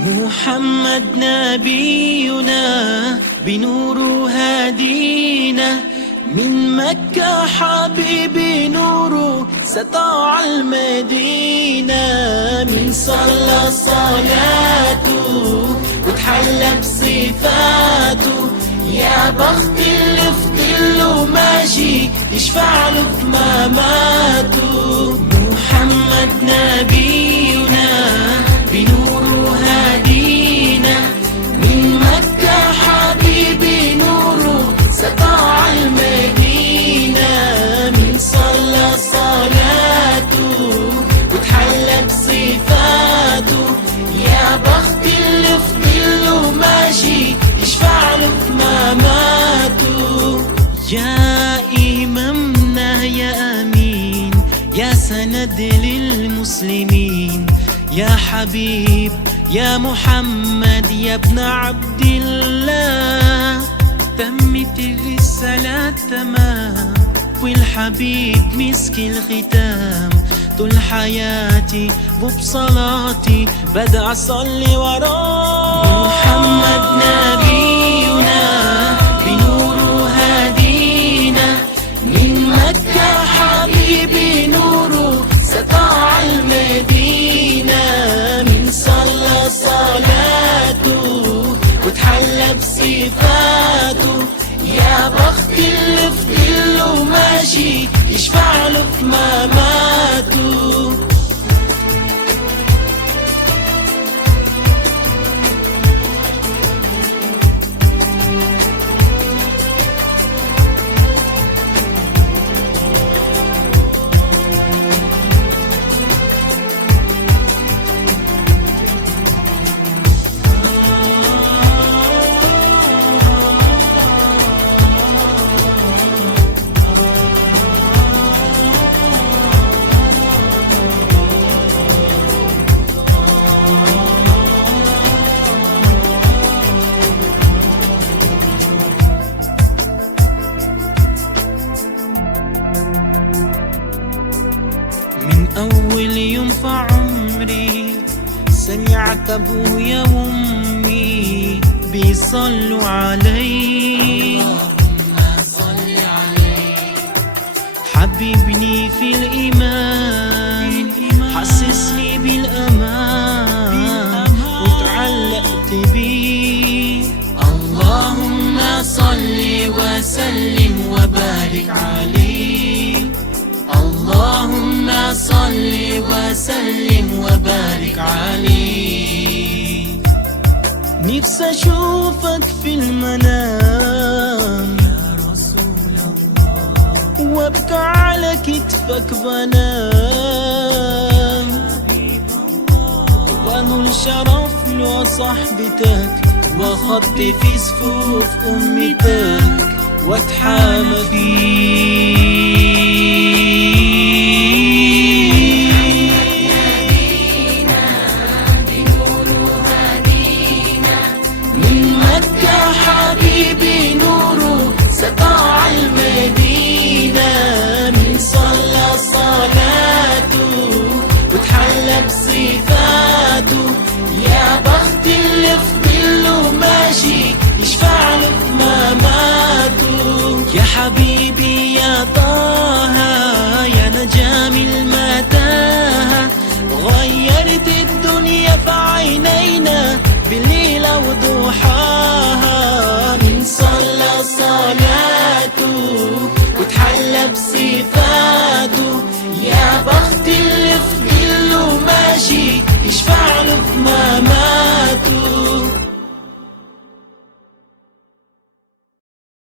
محمد نبينا بنوره هادينا، من مكة حبيبي نوره سطع المدينة. من صلى صلاته وتحلى بصفاته، يا بخت اللي فضله ماشي يشفع له في مماته. محمد نبينا بنوره هادينا، من مكة حبيبي نوره سطع المدينة. من صلى صلاته وتحلى بصفاته، يا بخت اللي فضله ماشي يشفع له في مماته. يا إمامنا يا أمين، يا سند للمسلمين، يا حبيب يا محمد يا ابن عبد الله. تمت الرسالة تمام والحبيب مسك الختام، طول حياتي وبصلاتي بدأ أصلي وراه. محمد نبينا بنوره هادينا، من مكة حبيبي نوره سطع المدينة. من صلى صلاته وتحلى بصفاته، يا بخت اللي فضله ماشي يشفع له في مماته. من أول يوم في عمري سمعت أبويا وأمي بيصلوا علي، حببني في الإيمان، حسسني بالأمان وتعلقت بيه. اللهم صل وسلم وبارك عليه، اللهم صل وسلم وبارك عليه. نفسي أشوفك في المنام وابكى على كتفك بنام، وانول شرف له صحبتك وخطي في صفوف أمتك واتحامى فيك. من مكة حبيبي نوره سطع المدينة. من صلى صلاته وتحلى بصفاته، يا بخت اللي فضله ماشي يشفع له في مماته. يا حبيبي يا طه يا نجام المتاهة، غيرت الدنيا في عينينا بالليلة وضحاها. من صلى صلاته وتحلى بصفاته، يا بخت اللي فضله ماشي يشفع له في مماته.